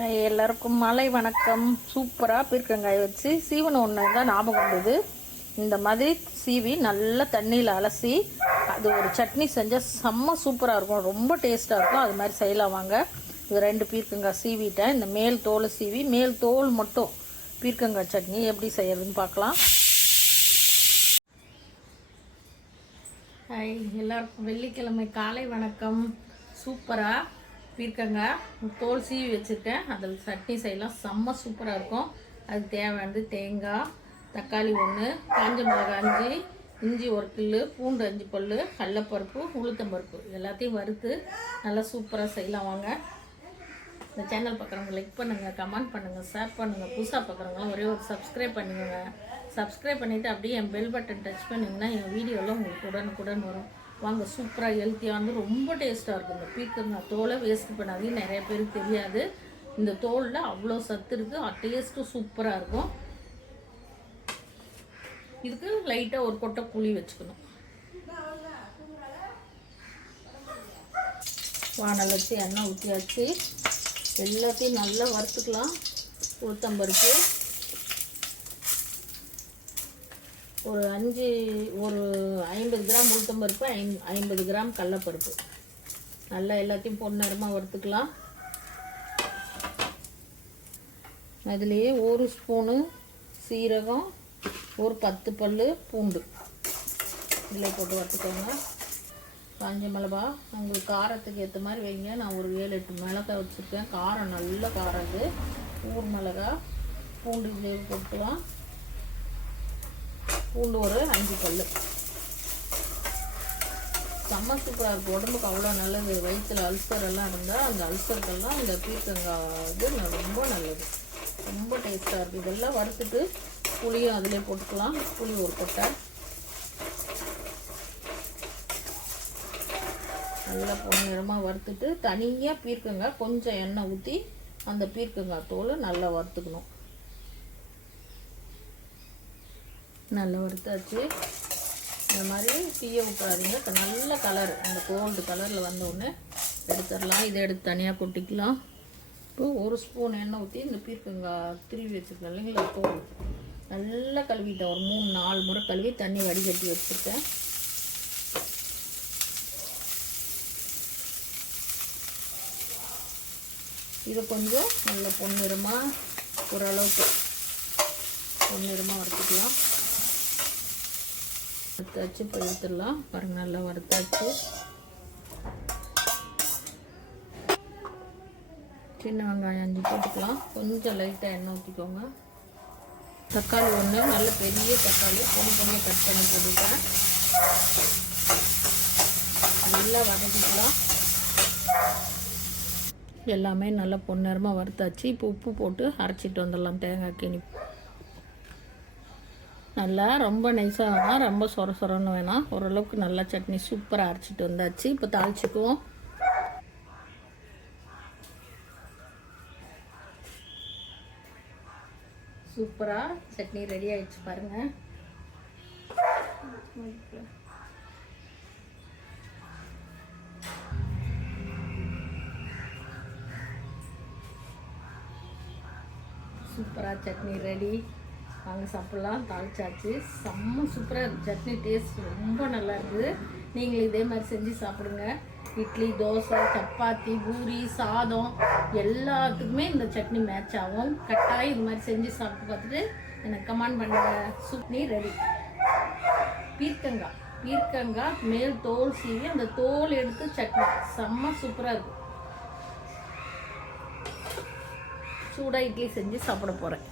எல்லாருக்கும் மலை வணக்கம். சூப்பராக பீர்க்கங்காய் வச்சு சீவனம் ஒன்று தான் ஞாபகம் வந்தது. இந்த மாதிரி சீவி நல்லா தண்ணியில் அலசி அது ஒரு சட்னி செஞ்சால் செம்ம சூப்பராக இருக்கும். ரொம்ப டேஸ்ட்டாக இருக்கும். அது மாதிரி செய்யலாம் வாங்க. இது ரெண்டு பீர்க்கங்காய் சீவிட்டேன். இந்த மேல் தோலை சீவி மேல் தோல் மட்டும் பீர்க்கங்காய் சட்னி எப்படி செய்யறதுன்னு பார்க்கலாம். எல்லாருக்கும் வெள்ளிக்கிழமை காலை வணக்கம். சூப்பராக பீர்க்கங்காய் தோல் சீவி வச்சுருக்கேன். அதில் சட்னி செய்யலாம். செம்ம சூப்பராக இருக்கும். அதுக்கு தேவையானது தேங்காய் தக்காளி ஒன்று காஞ்ச மிளகாய் அஞ்சு இஞ்சி ஒரு கில்லு பூண்டு அஞ்சு பல் கடலப்பருப்பு உளுத்தம்பருப்பு. எல்லாத்தையும் வறுத்து நல்லா சூப்பராக செய்யலாம் வாங்க. இந்த சேனல் பார்க்குறவங்க லைக் பண்ணுங்கள் கமெண்ட் பண்ணுங்கள் ஷேர் பண்ணுங்கள் புதுசாக பார்க்குறவங்களாம் ஒரே ஒரு சப்ஸ்கிரைப் பண்ணிக்கோங்க. சப்ஸ்கிரைப் பண்ணிவிட்டு அப்படியே என் பெல் பட்டன் டச் பண்ணிங்கன்னா என் வீடியோவில் உங்களுக்கு உடனுக்குடன் வரும். வாங்க சூப்பராக ஹெல்த்தியாக வந்து ரொம்ப டேஸ்ட்டாக இருக்கும். இந்த பீக்கங்காய் தோலை வேஸ்ட் பண்ணாதே நிறைய பேருக்கு தெரியாது. இந்த தோலில் அவ்வளோ சத்து இருக்குது டேஸ்ட்டும் சூப்பராக இருக்கும். இதுக்கு லைட்டாக ஒரு கொட்டை புளி வச்சுக்கணும். வானல் வச்சு எண்ணெய் ஊற்றியாச்சு எல்லாத்தையும் நல்லா வறுத்துக்கலாம். உளுத்தம்பருப்பு ஒரு அஞ்சு ஒரு ஐம்பது கிராம் உளுத்தம்பருப்பு ஐம் ஐம்பது கிராம் கடலப்பருப்பு. நல்லா எல்லாத்தையும் பொன்னரமாக வறுத்துக்கலாம். அதுலேயே ஒரு ஸ்பூனு சீரகம் ஒரு பத்து பல் பூண்டு. இதில் போட்டு வறுத்துக்கோங்க. காஞ்ச மிளகா உங்களுக்கு காரத்துக்கு ஏற்ற மாதிரி வைங்க. நான் ஒரு ஏழு எட்டு மிளகாய் வச்சுருக்கேன். காரம் நல்ல காரம் இது ஊர் மிளகா பூண்டு இது போட்டுக்கலாம். பூண்டு ஒரு அஞ்சு கல் செம்ம சூப்பராக இருக்கும் உடம்புக்கு அவ்வளோ நல்லது. வயிற்றில் அல்சர் எல்லாம் இருந்தால் அந்த அல்சருக்கெல்லாம் இந்த பீர்க்கங்காய் இது ரொம்ப நல்லது. ரொம்ப டேஸ்ட்டாக இருக்குது இதெல்லாம் வறுத்துட்டு புளியும் அதிலே போட்டுக்கலாம். புளி ஒரு கொட்டை. நல்லா பொன்னிறமாக வறுத்துட்டு தனியாக பீர்க்கங்காய் கொஞ்சம் எண்ணெய் ஊற்றி அந்த பீர்க்கங்காய் தோல் நல்லா வறுத்துக்கணும். நல்லா வறுத்தாச்சு. இந்த மாதிரி தீய விட்டுறாதீங்க இப்போ நல்ல கலர் அந்த கோல்டு கலரில் வந்த உடனே எடுத்துடலாம். இதை எடுத்து தனியாக கொட்டிக்கலாம். இப்போ ஒரு ஸ்பூன் எண்ணெய் ஊற்றி இந்த பீர்க்கங்காய் திருவி வச்சுருக்கேன் இல்லைங்களா? தோல் நல்லா கழுவிட்டேன். ஒரு மூணு நாலு முறை கழுவி தண்ணி வடிகட்டி வச்சுருக்கேன். இதை கொஞ்சம் நல்ல பொன்னிறமாக ஓரளவுக்கு பொன்னிறமாக வறுத்துக்கலாம். வறுத்தாச்சு இப்போ எடுத்துடலாம். பாருங்க நல்லா வறுத்தாச்சு. சின்ன வெங்காயம் அஞ்சு போட்டுக்கலாம். கொஞ்சம் லைட்டாக எண்ணெய் ஊற்றிக்கோங்க தக்காளி ஒன்று நல்ல பெரிய தக்காளி பொடி பொடியாக கட் பண்ணி போட்டுட்டேன் நல்லா வதக்கிக்கலாம். எல்லாமே நல்லா பொன்னேரமாக வறுத்தாச்சு. இப்போ உப்பு போட்டு அரைச்சிட்டு வந்துடலாம். தேங்காய் கிணி நல்லா ரொம்ப நைஸாக வேணாம் ரொம்ப சொர சொரன்னு வேணாம் ஓரளவுக்கு நல்லா சட்னி சூப்பராக அரைச்சிட்டு வந்தாச்சு. இப்போ தாளிச்சுக்குவோம். சூப்பராக சட்னி ரெடி ஆயிடுச்சு பாருங்கள் சூப்பராக சட்னி ரெடி வாங்க சாப்பிட்லாம். தாளிச்சாச்சு. செம்ம சூப்பராக இருக்குது சட்னி டேஸ்ட் ரொம்ப நல்லா இருக்குது. நீங்களும் இதே மாதிரி செஞ்சு சாப்பிடுங்க. இட்லி தோசை சப்பாத்தி பூரி சாதம் எல்லாத்துக்குமே இந்த சட்னி மேட்ச் ஆகும். கட்டாயம் இது மாதிரி செஞ்சு சாப்பிட்டு பார்த்துட்டு எனக்கு கமெண்ட் பண்ணுங்க. சட்னி ரெடி பீர்க்கங்காய். பீர்க்கங்காய் மேல் தோல் சீவி அந்த தோல் எடுத்து சட்னி. செம்ம சூப்பராக இருக்கும் சூடாக இட்லி செஞ்சு சாப்பிட போகிறேன்